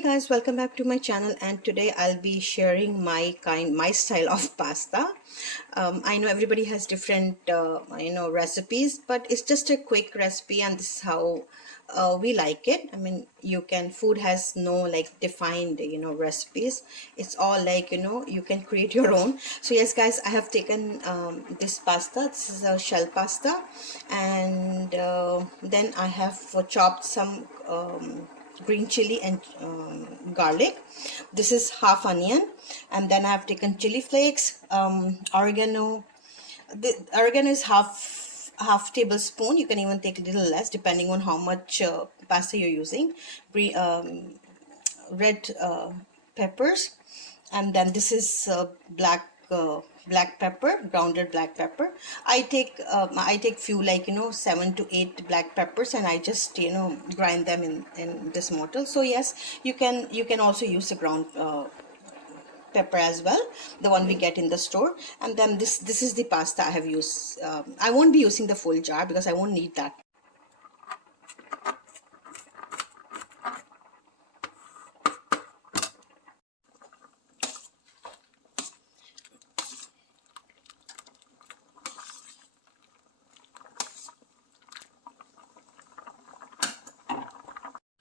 Hey guys, welcome back to my channel, and today I'll be sharing my style of pasta. I know everybody has different recipes, but it's just a quick recipe, and this is how we like it. I mean, food has no like defined recipes. It's all like you can create your own. So yes guys, I have taken this pasta. This is a shell pasta, and then I have chopped some green chili and garlic. This is half onion, and then I have taken chili flakes, oregano. The oregano is half tablespoon. You can even take a little less depending on how much pasta you're using. Red peppers, and then this is black pepper, grounded black pepper. I take few, like 7 to 8 black peppers, and I just grind them in this mortar. So yes, you can also use the ground pepper as well, the one we get in the store. And then this is the pasta I have used. I won't be using the full jar because I won't need that.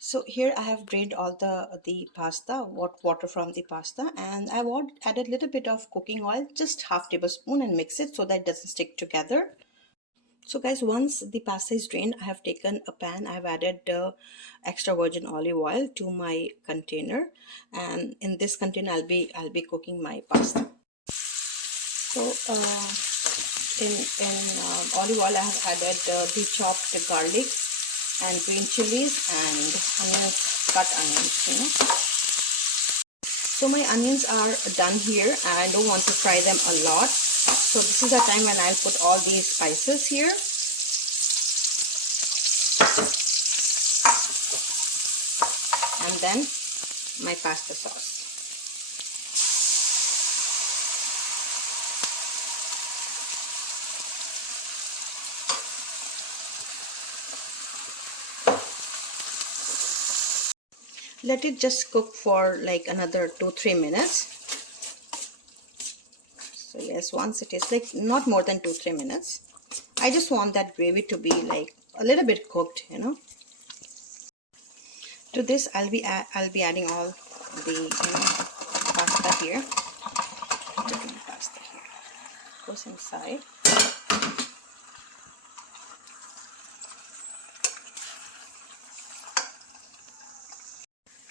So here I have drained all the pasta, water from the pasta, and I want add a little bit of cooking oil, just half tablespoon, and mix it so that it doesn't stick together. So guys, once the pasta is drained, I have taken a pan. I have added extra virgin olive oil to my container, and in this container I'll be cooking my pasta. So in olive oil I have added the chopped garlic and green chilies and onions, cut onions. So my onions are done here. I don't want to fry them a lot. So this is the time when I'll put all these spices here. And then my pasta sauce. Let it just cook for like another 2-3 minutes. So yes, once it is like not more than 2-3 minutes, I just want that gravy to be like a little bit cooked, To this I'll be adding all the pasta here. Taking the pasta here, goes inside.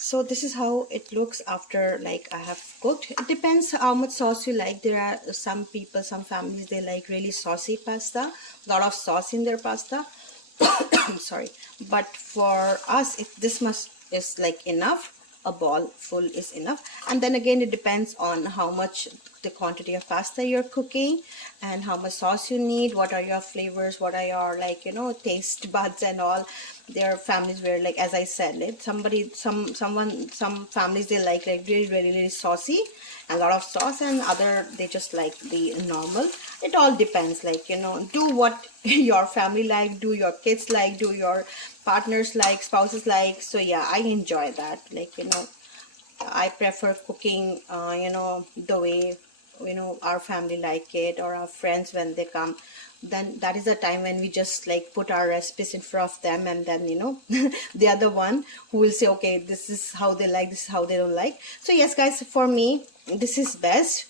So this is how it looks after like I have cooked. It depends how much sauce you like. There are some people, some families, they like really saucy pasta, a lot of sauce in their pasta. Sorry, but for us, if this much is like enough, a bowl full is enough. And then again, it depends on how much the quantity of pasta you're cooking and how much sauce you need, what are your flavors, what are your taste buds and all. There are families where, like as I said, like some families, they like really saucy, a lot of sauce, and other they just like the normal. It all depends, like do what your family like, do your kids like, do your partners like, spouses like. So yeah, I enjoy that, like I prefer cooking the way our family like it, or our friends when they come. Then that is the time when we just like put our recipes in front of them, and then they are the one who will say, okay, this is how they like, this is how they don't like. So yes guys, for me this is best.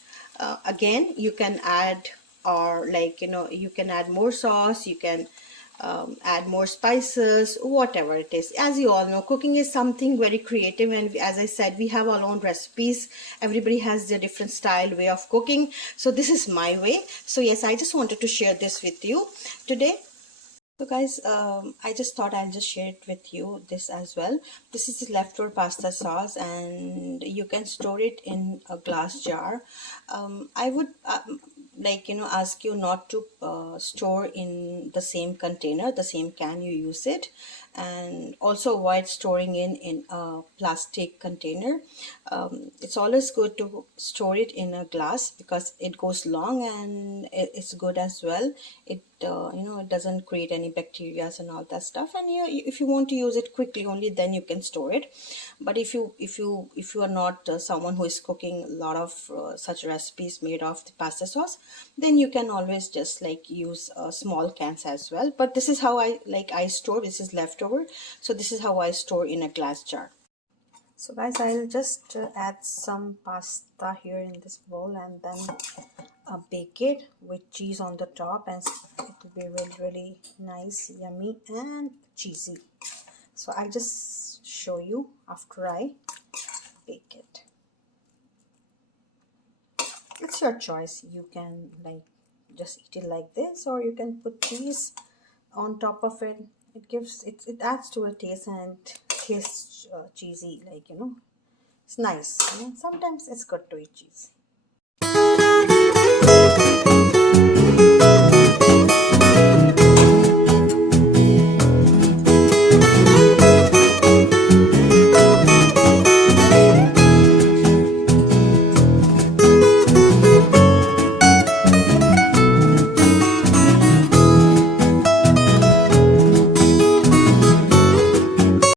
Again, you can add, or like you can add more sauce, you can add more spices, whatever it is. As you all know, cooking is something very creative, and as I said, we have our own recipes. Everybody has their different style, way of cooking. So this is my way. So yes, I just wanted to share this with you today. So guys, I just thought I'll just share it with you, this as well. This is the leftover pasta sauce, and you can store it in a glass jar. I would ask you not to store in the same container, the same can you use it. and also avoid storing in a plastic container. It's always good to store it in a glass because it goes long and it's good as well. It it doesn't create any bacteria and all that stuff, and if you want to use it quickly only, then you can store it. But if you are not someone who is cooking a lot of such recipes made of the pasta sauce, then you can always just like use small cans as well. But this is how I store. This is leftover, so this is how I store in a glass jar. So guys, I'll just add some pasta here in this bowl, and then bake it with cheese on the top, and it will be really really nice, yummy and cheesy. So I'll just show you after I bake it. It's your choice. You can like just eat it like this, or you can put cheese on top of it. It adds to a taste, and tastes cheesy, like it's nice. Sometimes it's good to eat cheese.